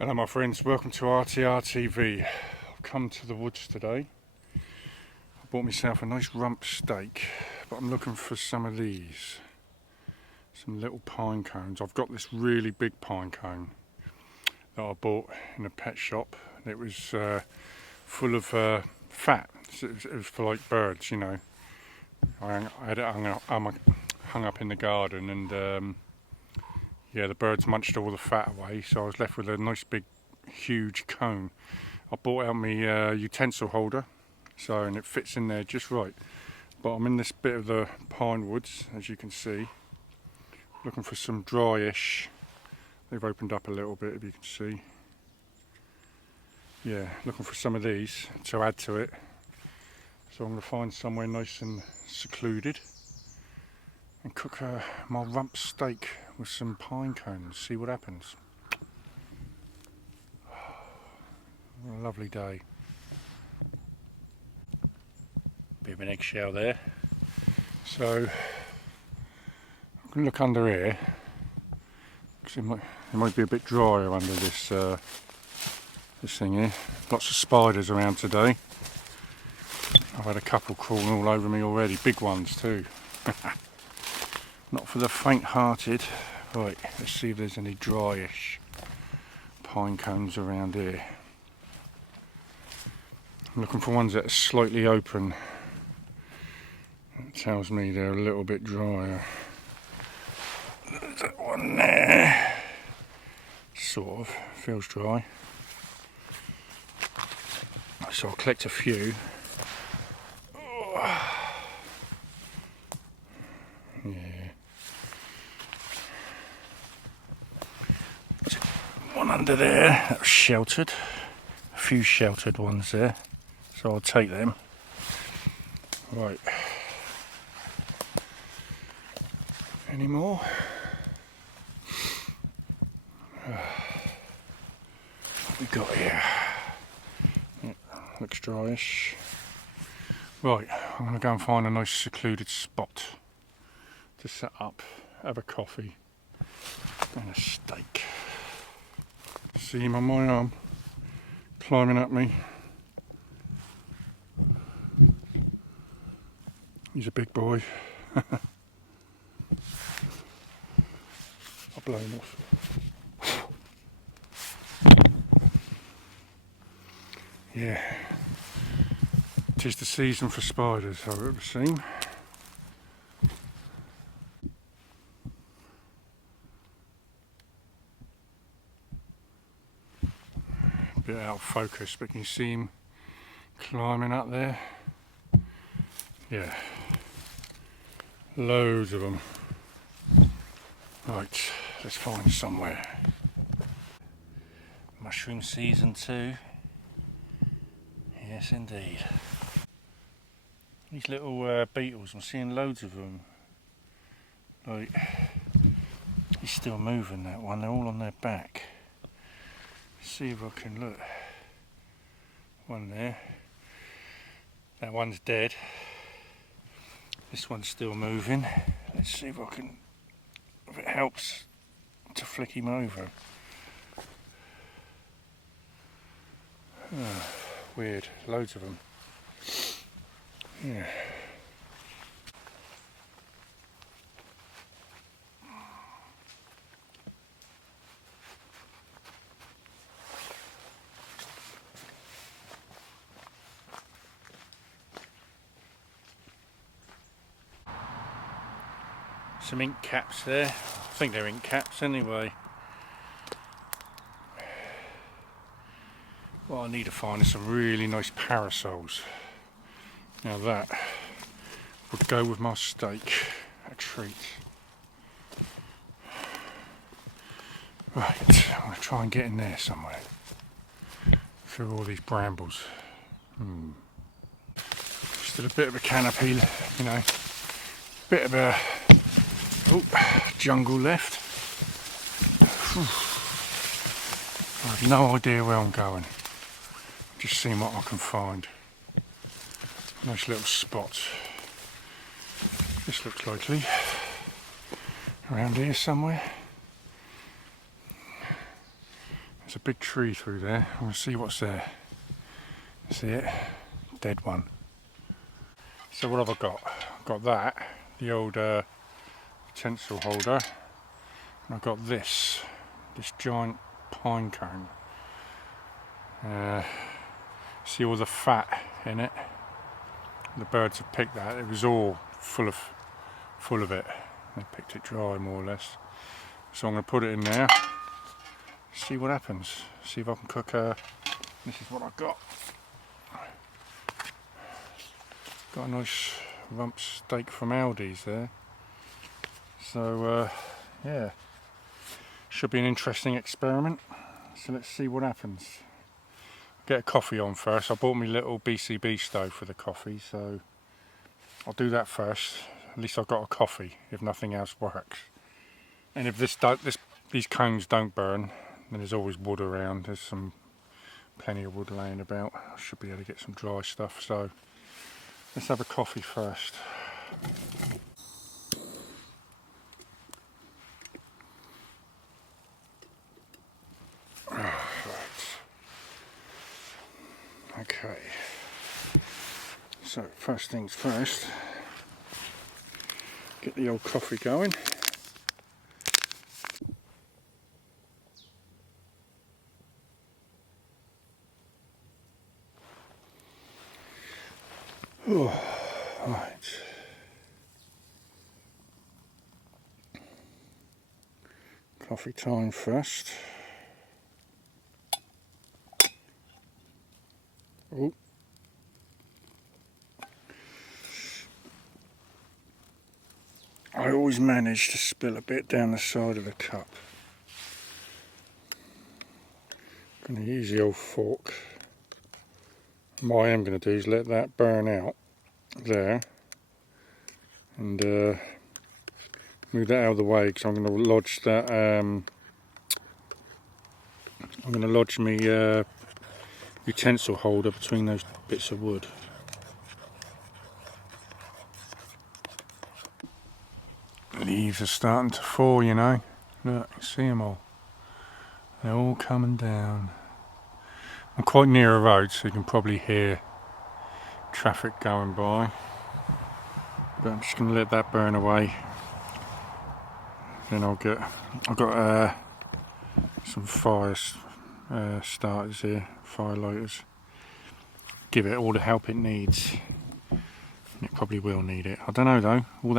Hello my friends, welcome to RTR TV. I've come to the woods today. I bought myself a nice rump steak, but I'm looking for some of these. Some little pine cones. I've got this really big pine cone that I bought in a pet shop. It was full of fat. It was for like birds, you know. I had it hung up in the garden, and yeah, the birds munched all the fat away, so I was left with a nice big huge cone. I bought out my utensil holder, and it fits in there just right. But I'm in this bit of the pine woods, as you can see, looking for some dryish. They've opened up a little bit, if you can see. Yeah, looking for some of these to add to it. So I'm going to find somewhere nice and secluded and cook my rump steak with some pine cones, see what happens. What a lovely day. Bit of an eggshell there. So I can look under here, because it might be a bit drier under this this thing here. Lots of spiders around today. I've had a couple crawling all over me already, big ones too. Not for the faint-hearted. Right, let's see if there's any dryish pine cones around here. I'm looking for ones that are slightly open. That tells me they're a little bit drier. There's that one there. Sort of, feels dry. So I'll collect a few. Yeah. One under there, that was sheltered. A few sheltered ones there, so I'll take them. Right. Any more? What we got here? Yeah, looks dryish. Right, I'm going to go and find a nice secluded spot to set up, have a coffee and a steak. See him on my arm, climbing at me. He's a big boy. I'll blow him off. Yeah, 'tis the season for spiders I've ever seen. A bit out of focus, but can you see him climbing up there? Yeah, loads of them. Right, let's find somewhere. Mushroom season 2. Yes, indeed. These little beetles, I'm seeing loads of them. Like, he's still moving, that one. They're all on their back. See if I can look. One there. That one's dead. This one's still moving. Let's see if it helps to flick him over. Oh, weird, loads of them. Yeah. Some ink caps there. I think they're ink caps anyway. What I need to find is some really nice parasols. Now that would go with my steak. A treat. Right, I'm going to try and get in there somewhere. Through all these brambles. Still a bit of a canopy, you know. Bit of a jungle left. I have no idea where I'm going. Just seeing what I can find. Nice little spot. This looks likely. Around here somewhere. There's a big tree through there. I'm going to see what's there. See it? Dead one. So what have I got? I've got that, the old utensil holder, and I've got this giant pine cone. See all the fat in it? The birds have picked that. It was all full of it. They picked it dry more or less. So I'm going to put it in there. See what happens. See if I can cook this is what I've got. Got a nice rump steak from Aldi's there. So yeah, should be an interesting experiment. So let's see what happens. Get a coffee on first. I bought me a little BCB stove for the coffee, so I'll do that first. At least I've got a coffee if nothing else works. And if these cones don't burn, then there's always wood around. There's plenty of wood laying about. I should be able to get some dry stuff. So let's have a coffee first. Right. Okay. So first things first. Get the old coffee going. Oh, right. Coffee time first. Oh. I always manage to spill a bit down the side of the cup. I'm going to use the old fork. What I am going to do is let that burn out there and move that out of the way, because I'm going to lodge that. I'm going to lodge my utensil holder between those bits of wood. Leaves are starting to fall, you know. Look, see them all. They're all coming down. I'm quite near a road, so you can probably hear traffic going by. But I'm just going to let that burn away. Then I've got some fire starters here, fire lighters. Give it all the help it needs. It probably will need it. I don't know though. All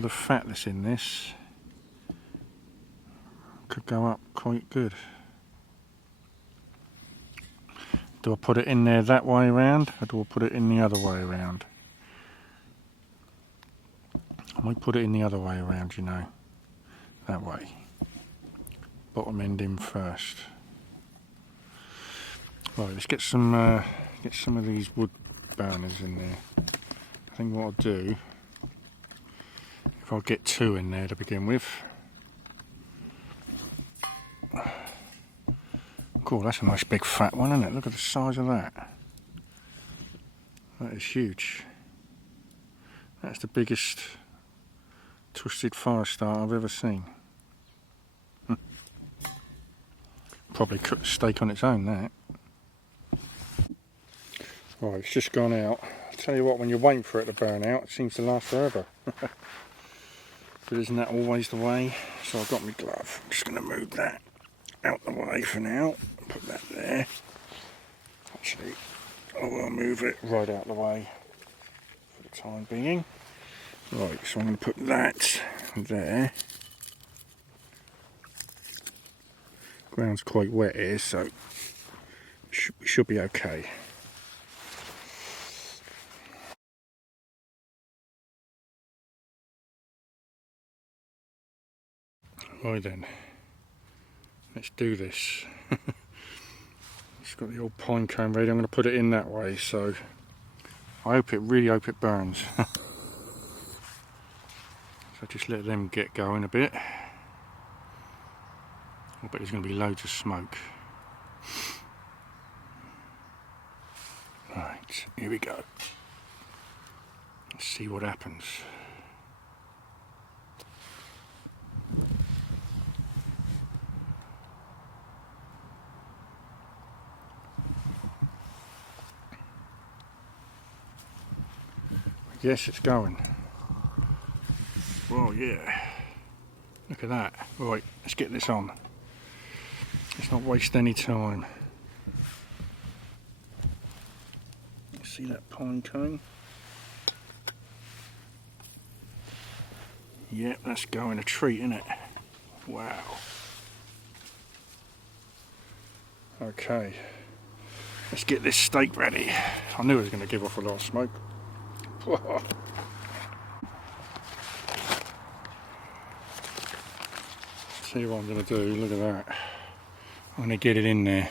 the fat that's in this could go up quite good. Do I put it in there that way around, or do I put it in the other way around? I might put it in the other way around, you know, that way. Bottom end in first. Right, let's get some of these wood burners in there. I think what I'll do, if I'll get 2 in there to begin with. Cool, that's a nice big fat one, isn't it? Look at the size of that. That is huge. That's the biggest twisted fire start I've ever seen. Probably cook the steak on its own, that. Right, it's just gone out. I'll tell you what, when you're waiting for it to burn out, it seems to last forever. But isn't that always the way? So I've got my glove. I'm just going to move that out the way for now. Put that there. Actually, I will move it right out the way for the time being. Right, so I'm going to put that there. Ground's quite wet here, so we should be okay. Right then, let's do this. It's got the old pine cone ready. I'm going to put it in that way, so I really hope it burns. So just let them get going a bit. I bet there's going to be loads of smoke. Right, here we go. Let's see what happens. Yes, it's going. Well, yeah. Look at that. Right, let's get this on. Let's not waste any time. See that pine cone? Yep, that's going a treat, isn't it? Wow. Okay. Let's get this steak ready. I knew it was going to give off a lot of smoke. See what I'm going to do, look at that. I'm going to get it in there.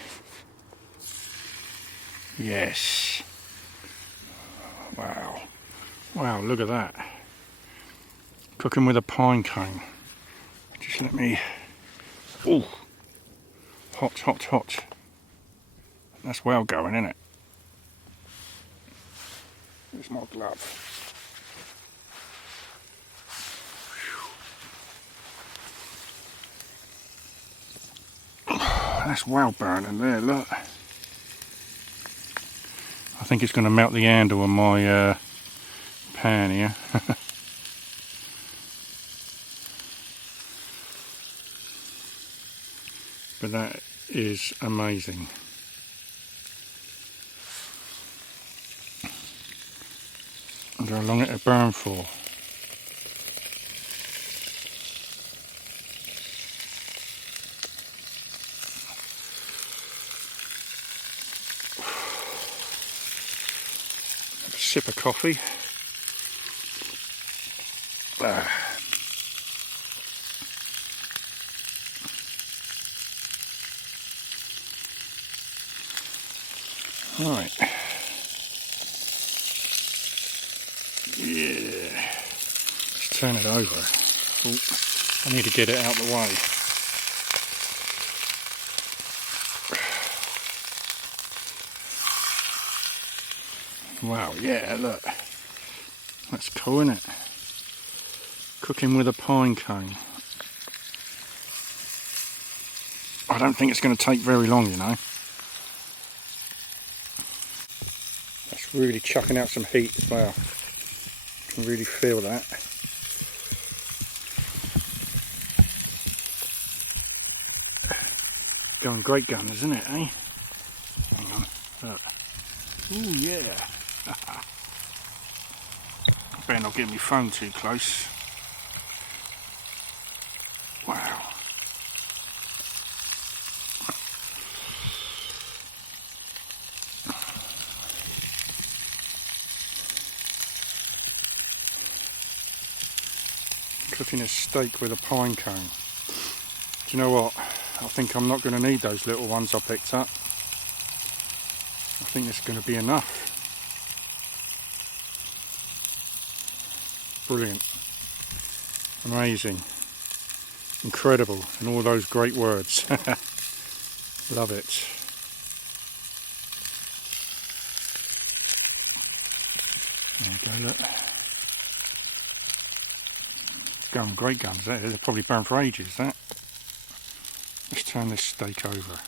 Yes. Wow. Wow, look at that. Cooking with a pine cone. Just let me... Ooh. Hot, hot, hot. That's well going, isn't it? Here's my glove. That's well burning there, look. I think it's going to melt the handle on my pan here. But that is amazing. I wonder how long it'll burn for. Have a sip of coffee. Right. Yeah. Let's turn it over. Ooh, I need to get it out of the way. Wow, yeah, look. That's cool, isn't it? Cooking with a pine cone. I don't think it's going to take very long, you know. That's really chucking out some heat as well. You can really feel that. Going great guns, isn't it, eh? Hang on, look. Ooh, yeah. Better not get my phone too close. Wow. Cooking a steak with a pine cone. Do you know what? I think I'm not going to need those little ones I picked up. I think it's going to be enough. Brilliant. Amazing. Incredible. And all those great words. Love it. There you go, look. Going great guns, that is. They'll probably burn for ages, that. Let's turn this steak over.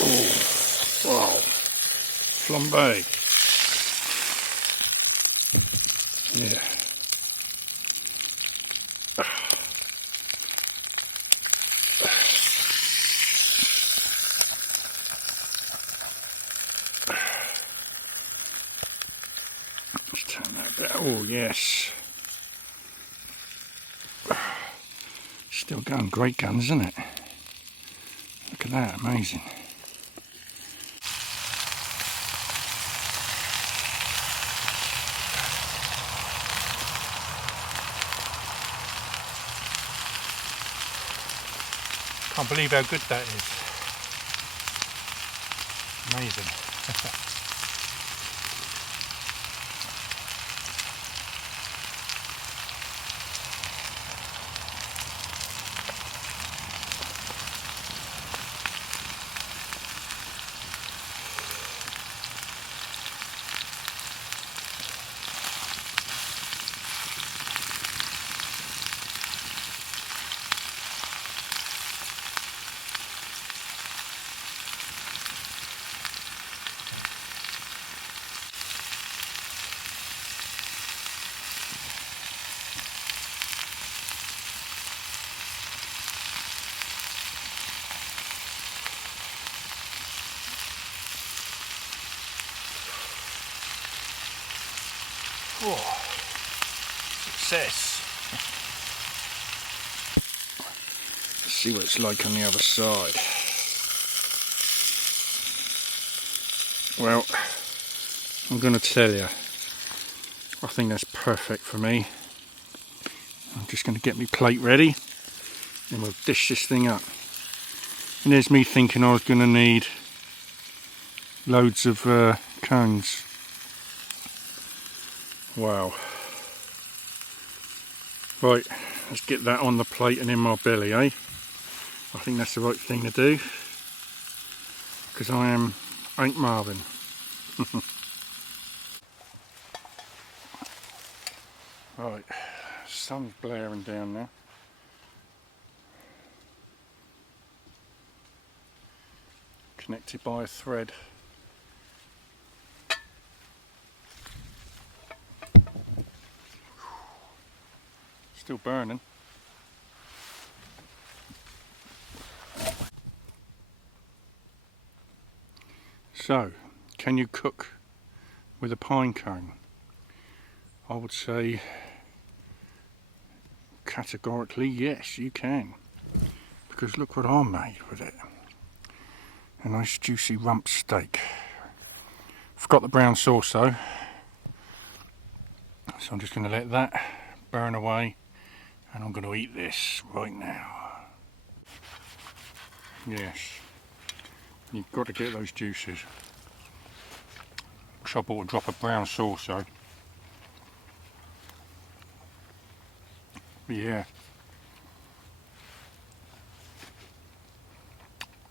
Oh, wow. Flambe. Yeah. Let's turn that bit. Oh, yes. Still going great guns, isn't it? Look at that, amazing. Can't believe how good that is. Amazing. Oh, success. Let's see what it's like on the other side. Well, I'm going to tell you, I think that's perfect for me. I'm just going to get my plate ready and we'll dish this thing up. And there's me thinking I was going to need loads of cones. Wow. Right, let's get that on the plate and in my belly, eh? I think that's the right thing to do, because I ain't Marvin. Right, sun's blaring down now. Connected by a thread. Still burning. So, can you cook with a pine cone? I would say categorically yes, you can. Because look what I made with it. A nice juicy rump steak. Forgot the brown sauce though. So I'm just going to let that burn away and I'm going to eat this right now. Yes, you've got to get those juices. I bought a drop of brown sauce though. Yeah.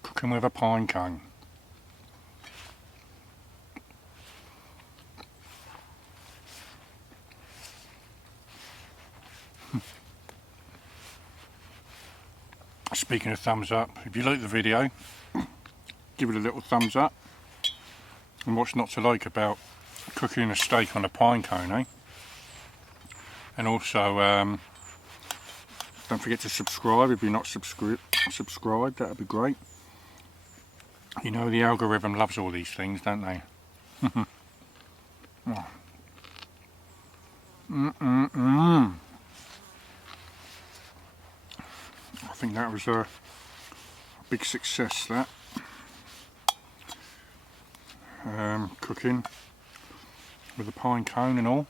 Cooking with a pine cone. Speaking of thumbs up, if you like the video, give it a little thumbs up. And what's not to like about cooking a steak on a pine cone, eh? And also, don't forget to subscribe if you're not subscribed, that would be great. You know the algorithm loves all these things, don't they? Oh. I think that was a big success, that. Cooking with a pine cone and all.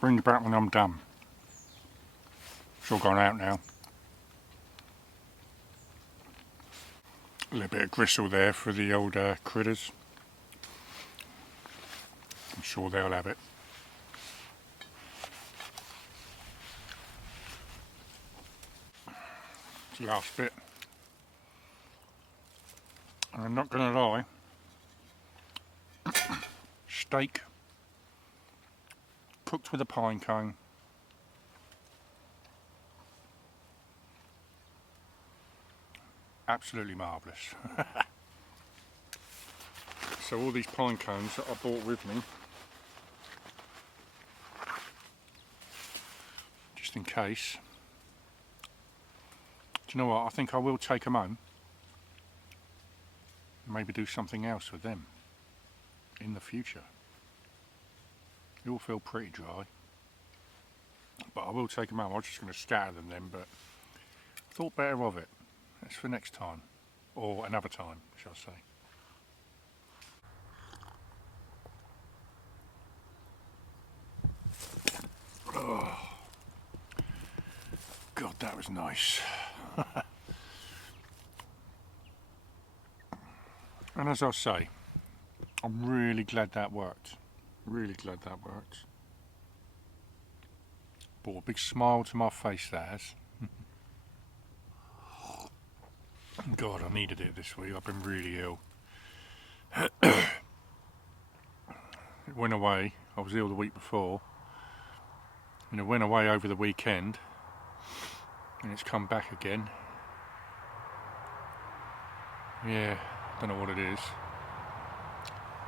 Bring you back when I'm done. It's all gone out now. A little bit of gristle there for the old critters. I'm sure they'll have it. It's the last bit. And I'm not going to lie, steak cooked with a pine cone, absolutely marvellous. So all these pine cones that I brought with me, just in case, do you know what, I think I will take them home, maybe do something else with them in the future. They all feel pretty dry, but I will take them home. I was just going to scatter them then, but I thought better of it. That's for next time, or another time, shall I say. Oh, God, that was nice. And as I say, I'm really glad that worked. Really glad that worked. Brought a big smile to my face, that has. God, I needed it this week. I've been really ill. It went away. I was ill the week before. And it went away over the weekend. And it's come back again. Yeah, don't know what it is.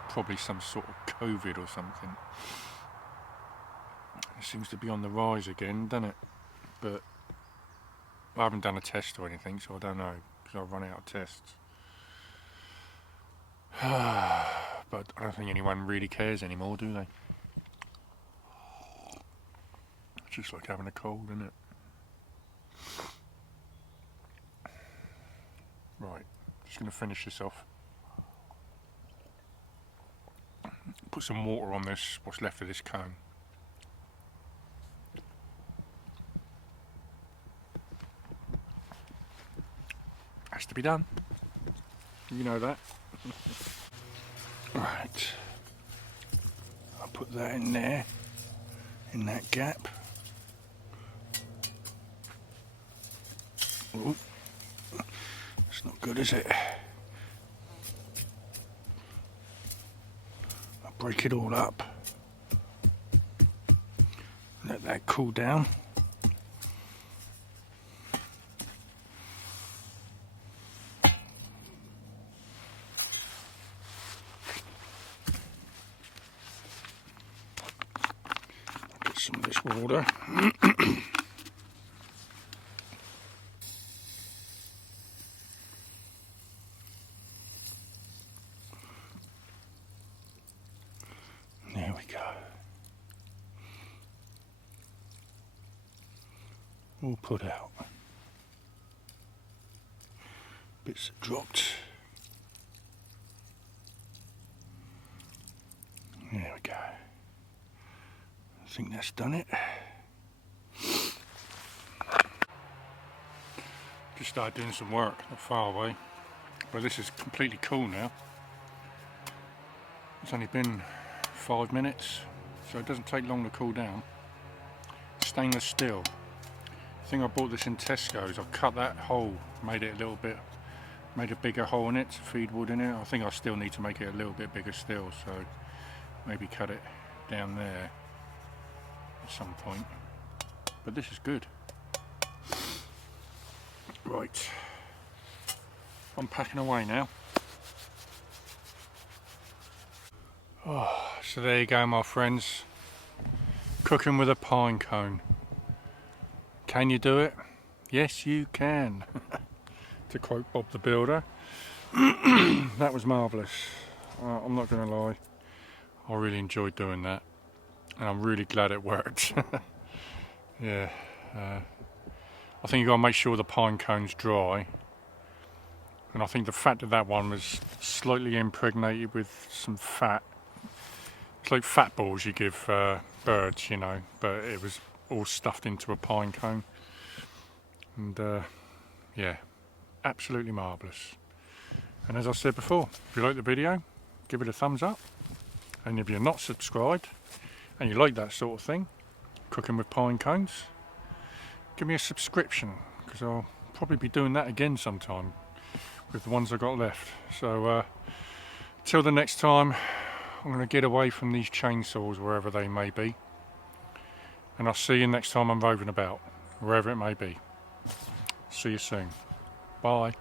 Probably some sort of COVID or something. It seems to be on the rise again, doesn't it? But I haven't done a test or anything, so I don't know, because I've run out of tests. but I don't think anyone really cares anymore, do they? It's just like having a cold, isn't it? Right, just going to finish this off. Put some water on this, what's left of this cone. Has to be done. You know that. Right. I'll put that in there, in that gap. Ooh. It's not good, is it? I'll break it all up. Let that cool down. Get some of this water. There we go. All put out. Bits that dropped. There we go. I think that's done it. Just started doing some work, not far away. But this is completely cool now. It's only been 5 minutes, so it doesn't take long to cool down. Stainless steel. I think I bought this in Tesco's. I've cut that hole, made it a little bit, made a bigger hole in it to feed wood in it. I think I still need to make it a little bit bigger still, so maybe cut it down there at some point. But this is good. Right, I'm packing away now. Oh, so there you go, my friends. Cooking with a pine cone. Can you do it? Yes, you can. To quote Bob the Builder. That was marvellous. I'm not going to lie. I really enjoyed doing that. And I'm really glad it worked. Yeah. I think you've got to make sure the pine cone's dry. And I think the fact that one was slightly impregnated with some fat. It's like fat balls you give birds, you know, but it was all stuffed into a pine cone. And yeah, absolutely marvellous. And as I said before, if you like the video, give it a thumbs up. And if you're not subscribed and you like that sort of thing, cooking with pine cones, give me a subscription, because I'll probably be doing that again sometime with the ones I got left. So till the next time, I'm going to get away from these chainsaws wherever they may be, and I'll see you next time I'm roving about, wherever it may be. See you soon. Bye.